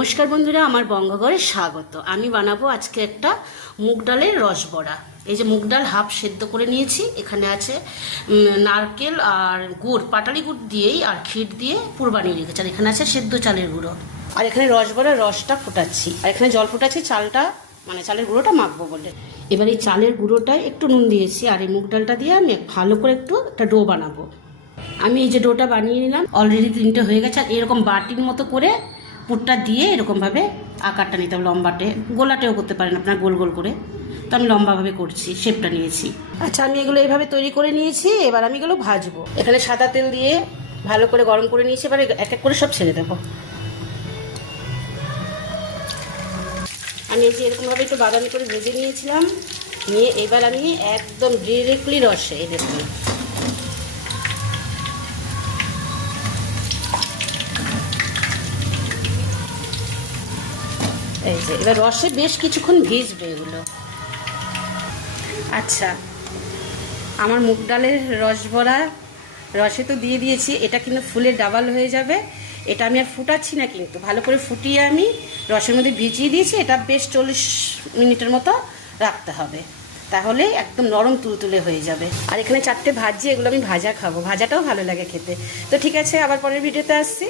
নমস্কার বন্ধুরা, আমার বঙ্গঘরে স্বাগত। আমি বানাবো আজকে একটা মুগ ডালের রসবড়া। এই যে মুগ ডাল হাফ সেদ্ধ করে নিয়েছি, এখানে আছে নারকেল আর গুড়, পাটালি গুড় দিয়েই আর ক্ষীর দিয়ে পুর বানিয়ে রেখেছি। আর এখানে আছে সেদ্ধ চালের গুঁড়ো। আর এখানে রসবড়ার রসটা ফোটাচ্ছি, আর এখানে জল ফোটাচ্ছি চালটা, মানে চালের গুঁড়োটা মাখবো বলে। এবার এই চালের গুঁড়োটায় একটু নুন দিয়েছি, আর এই মুগ ডালটা দিয়ে আমি ভালো করে একটা ডো বানাবো। আমি এই যে ডোটা বানিয়ে নিলাম, অলরেডি 3টে হয়ে গেছে। আর এরকম বাটির মতো করে পুরটা দিয়ে এরকমভাবে আকারটা নিতে হবে, লম্বাটে, গোলাটেও করতে পারেন আপনার, গোল গোল করে। তো আমি লম্বাভাবে করছি, শেপটা নিয়েছি। আচ্ছা, আমি এগুলো এইভাবে তৈরি করে নিয়েছি। এবার আমি এগুলো ভাজবো। এখানে সাদা তেল দিয়ে ভালো করে গরম করে নিয়েছি। এবার এক এক করে সব ছেড়ে দেবো। আমি এই যে এরকমভাবে একটু বাদামি করে ভেজে নিয়েছিলাম, নিয়ে এবার আমি একদম ডিরেক্টলি রসে, এই দেখুন, এই যে এবার রসে বেশ কিছুক্ষণ ভিজবে এগুলো। আচ্ছা, আমার মুগ ডালের রসবড়া রসে তো দিয়ে দিয়েছি, এটা কিন্তু ফুলে ডাবল হয়ে যাবে। এটা আমি আর ফুটাচ্ছি না, কিন্তু ভালো করে ফুটিয়ে আমি রসের মধ্যে ভিজিয়ে দিয়েছি। এটা বেশ 40 মিনিটের মতো রাখতে হবে, তাহলে একদম নরম তুলতুলে হয়ে যাবে। আর এখানে 4টে ভাজি, এগুলো আমি ভাজা খাবো, ভাজাটাও ভালো লাগে খেতে। তো ঠিক আছে, আবার পরের ভিডিওতে আসছি।